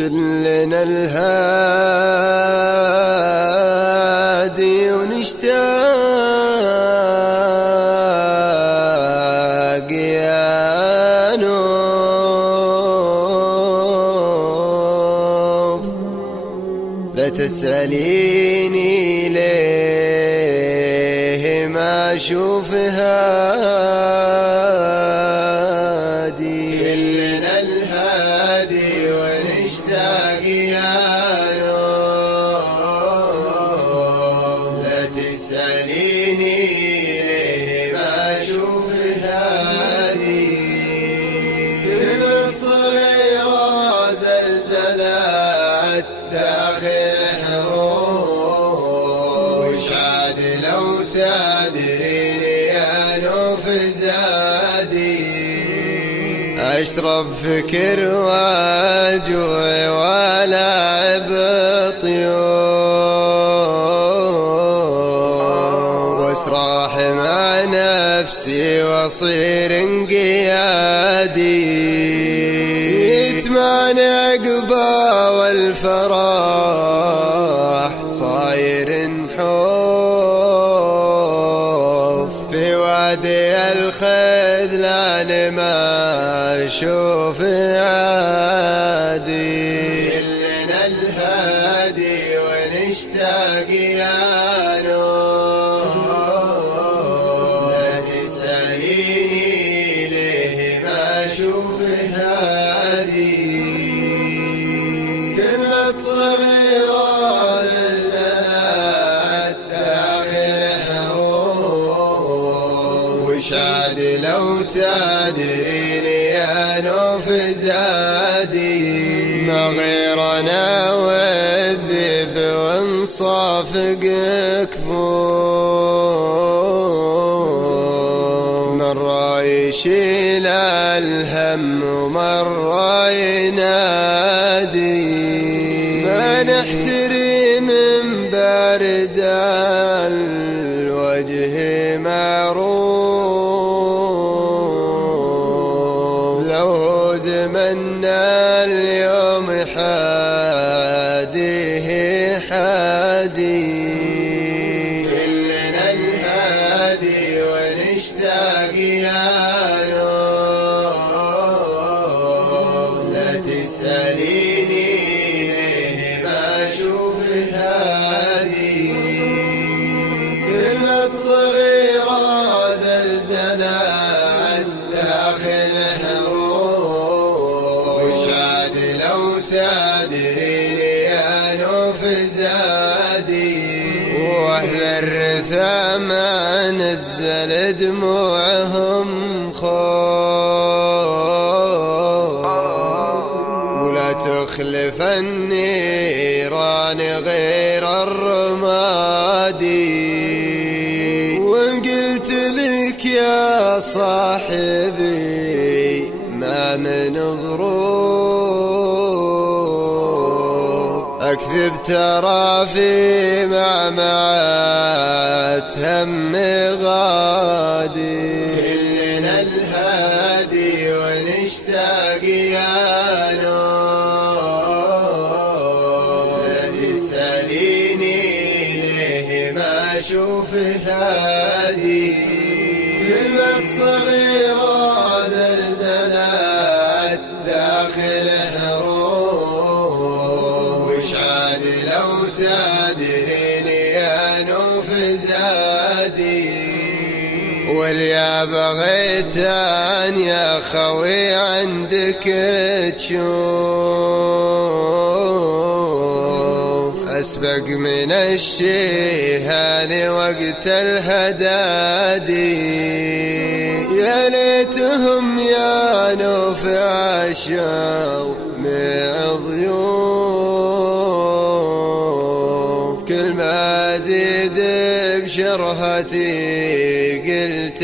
كلنا الهادي ونشتاق يا نوف. لا تسأليني ليه ما أشوف هادي. كلنا الهادي ونشتاق يا نوف. لا تسأليني ليه ما أشوف هادي. كلمة صغيرة زلزلت داخل حروف. عاد لو تدرين يا نوف زادي. أشرب فكر واجوع ولعب طيور. واسرح مع نفسي واصير انقيادي. يتمانى عقبا والفرح صاير نحوف. في وادي الخذلان ما اشوف عادي. كلنا الهادي ونشتاق يا نوف. لا تسأليني ليه ما اشوف هادي. كلمة صغيرة زلزلت داخل حروف. وشاد لو تدرين يا نوف زادي. ما غير انا والذئب ونصافق كفوف. مرة يشيل الهم ومرة ينادي. ما نحتري من برد الوجه معروف. لو هو زمننا اليوم حاديه حادي. كلنا الهادي ونشتاق يا نوف. لا تسأليني ليه ما أشوف هادي. كلمة صغيرة زلزلت داخل حروف. وشاد لو تدرين يا نوف زادي. واهل الرثا ما نزل دموعهم خوف. ولا تخلف النيران غير الرمادي. وقلت لك يا صاحبي ما من غرور. اكذب ترى في معمعة هم غادي. كلنا الهادي ونشتاق يا نوف. لا تسأليني ليه ما أشوف هادي. كلمة صغيرة زلزلت داخل حروف. وشعاد لو تدرين يا نوف زادي. واليا بغيت أن يا خوي عندك تشوف. أسبق من الشيهان وقت الهدادي. يا ليتهم يا نوف عاشوا مع ضيوف. كل ما زيد بشرهتي قلت